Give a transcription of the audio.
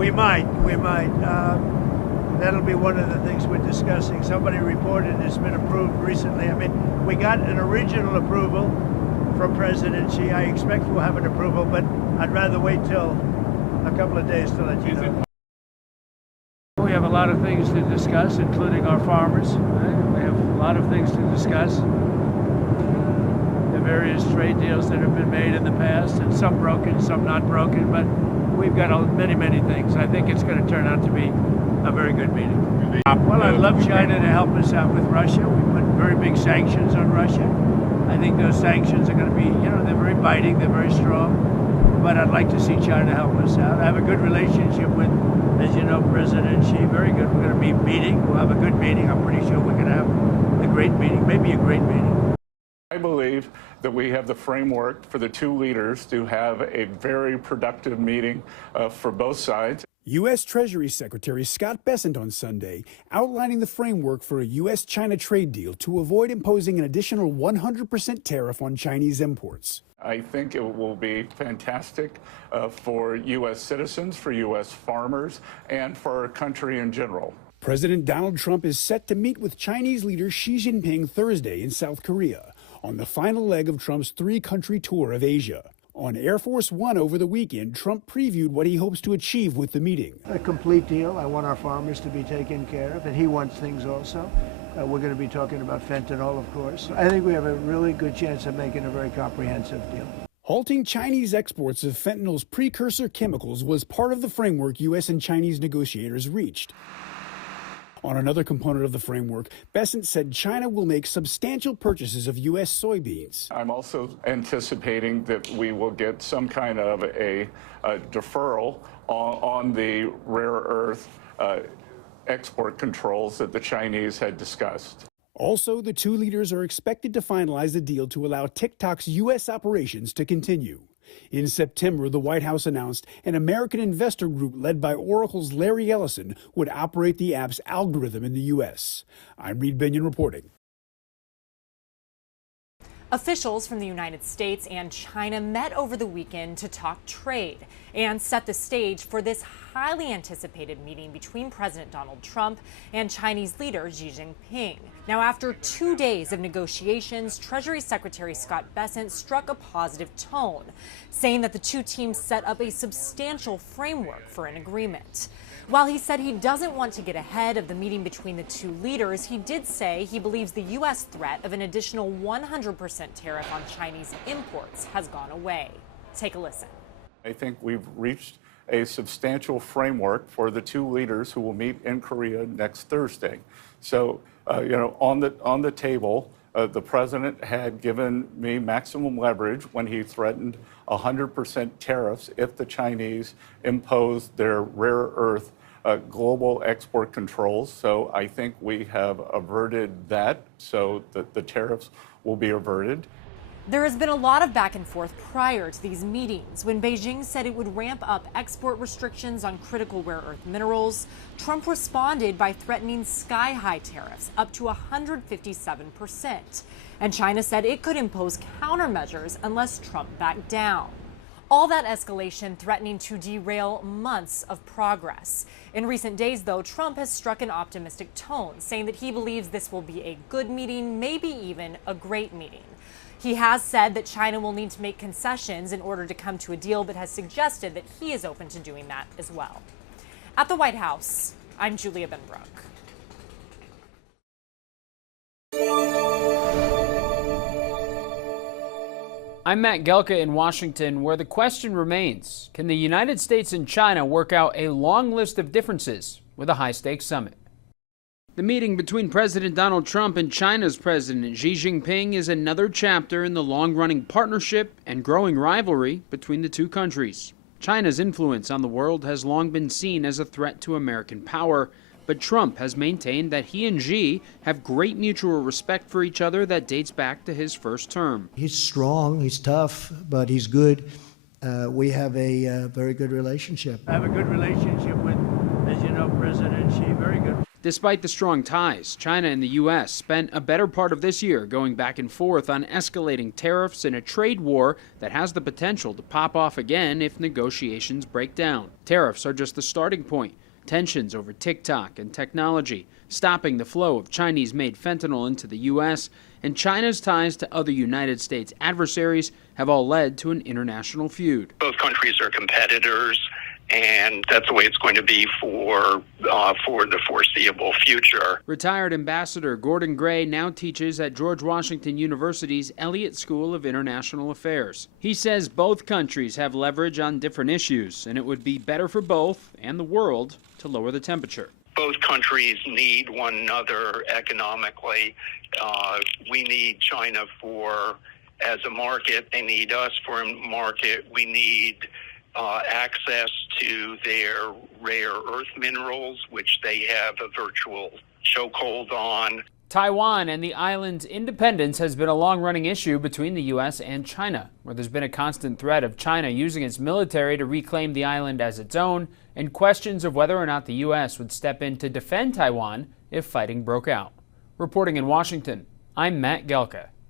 We might. That'll be one of the things we're discussing. Somebody reported it's been approved recently. I mean, we got an original approval from President Xi. I expect we'll have an approval, but I'd rather wait till a couple of days to let you know. We have a lot of things to discuss, including our farmers. We have a lot of things to discuss. The various trade deals that have been made in the past, and some broken, some not broken, but we've got many things. I think it's going to turn out to be a very good meeting. Well, I'd love China to help us out with Russia. We put very big sanctions on Russia. I think those sanctions are going to be, they're very biting, they're very strong, but I'd like to see China help us out. I have a good relationship with, as you know, President Xi, very good. We're going to be meeting, we'll have a good meeting. I'm pretty sure we're going to have a great meeting, maybe a great meeting. I believe that we have the framework for the two leaders to have a very productive meeting for both sides. U.S. Treasury Secretary Scott Bessent on Sunday outlining the framework for a U.S.-China trade deal to avoid imposing an additional 100% tariff on Chinese imports. I think it will be fantastic for U.S. citizens, for U.S. farmers, and for our country in general. President Donald Trump is set to meet with Chinese leader Xi Jinping Thursday in South Korea on the final leg of Trump's three-country tour of Asia. On Air Force One over the weekend, Trump previewed what he hopes to achieve with the meeting. A complete deal. I want our farmers to be taken care of, and he wants things also. We're going to be talking about fentanyl, of course. I think we have a really good chance of making a very comprehensive deal. Halting Chinese exports of fentanyl's precursor chemicals was part of the framework U.S. and Chinese negotiators reached. On another component of the framework, Bessent said China will make substantial purchases of U.S. soybeans. I'm also anticipating that we will get some kind of a deferral on the rare earth export controls that the Chinese had discussed. Also, the two leaders are expected to finalize a deal to allow TikTok's U.S. operations to continue. In September, the White House announced an American investor group led by Oracle's Larry Ellison would operate the app's algorithm in the U.S. I'm Reed Binion reporting. Officials from the United States and China met over the weekend to talk trade and set the stage for this highly anticipated meeting between President Donald Trump and Chinese leader Xi Jinping. Now, after 2 days of negotiations, Treasury Secretary Scott Bessent struck a positive tone, saying that the two teams set up a substantial framework for an agreement. While he said he doesn't want to get ahead of the meeting between the two leaders, he did say he believes the U.S. threat of an additional 100% tariff on Chinese imports has gone away. Take a listen. I think we've reached a substantial framework for the two leaders who will meet in Korea next Thursday. So, on the table, the president had given me maximum leverage when he threatened 100% tariffs if the Chinese imposed their rare earth global export controls. So I think we have averted that, so that the tariffs will be averted. There has been a lot of back and forth prior to these meetings. When Beijing said it would ramp up export restrictions on critical rare earth minerals, Trump responded by threatening sky-high tariffs up to 157%. And China said it could impose countermeasures unless Trump backed down. All that escalation threatening to derail months of progress. In recent days, though, Trump has struck an optimistic tone, saying that he believes this will be a good meeting, maybe even a great meeting. He has said that China will need to make concessions in order to come to a deal, but has suggested that he is open to doing that as well. At the White House, I'm Julia Benbrook. I'm Matt Gelka in Washington, where the question remains, can the United States and China work out a long list of differences with a high-stakes summit? The meeting between President Donald Trump and China's President Xi Jinping is another chapter in the long-running partnership and growing rivalry between the two countries. China's influence on the world has long been seen as a threat to American power, but Trump has maintained that he and Xi have great mutual respect for each other that dates back to his first term. He's strong, he's tough, but he's good. We have a very good relationship. I have a good relationship with, as you know, President Xi, very good. Despite the strong ties, China and the U.S. spent a better part of this year going back and forth on escalating tariffs in a trade war that has the potential to pop off again if negotiations break down. Tariffs are just the starting point. Tensions over TikTok and technology, stopping the flow of Chinese-made fentanyl into the U.S., and China's ties to other United States adversaries have all led to an international feud. Both countries are competitors, and that's the way it's going to be for the foreseeable future. Retired Ambassador Gordon Gray now teaches at George Washington University's Elliott School of International Affairs. He says both countries have leverage on different issues, and it would be better for both and the world to lower the temperature. Both countries need one another economically. We need China as a market. They need us for a market. We need access to their rare earth minerals, which they have a virtual chokehold on. Taiwan and the island's independence has been a long-running issue between the U.S. and China, where there's been a constant threat of China using its military to reclaim the island as its own, and questions of whether or not the U.S. would step in to defend Taiwan if fighting broke out. Reporting in Washington, I'm Matt Gelka.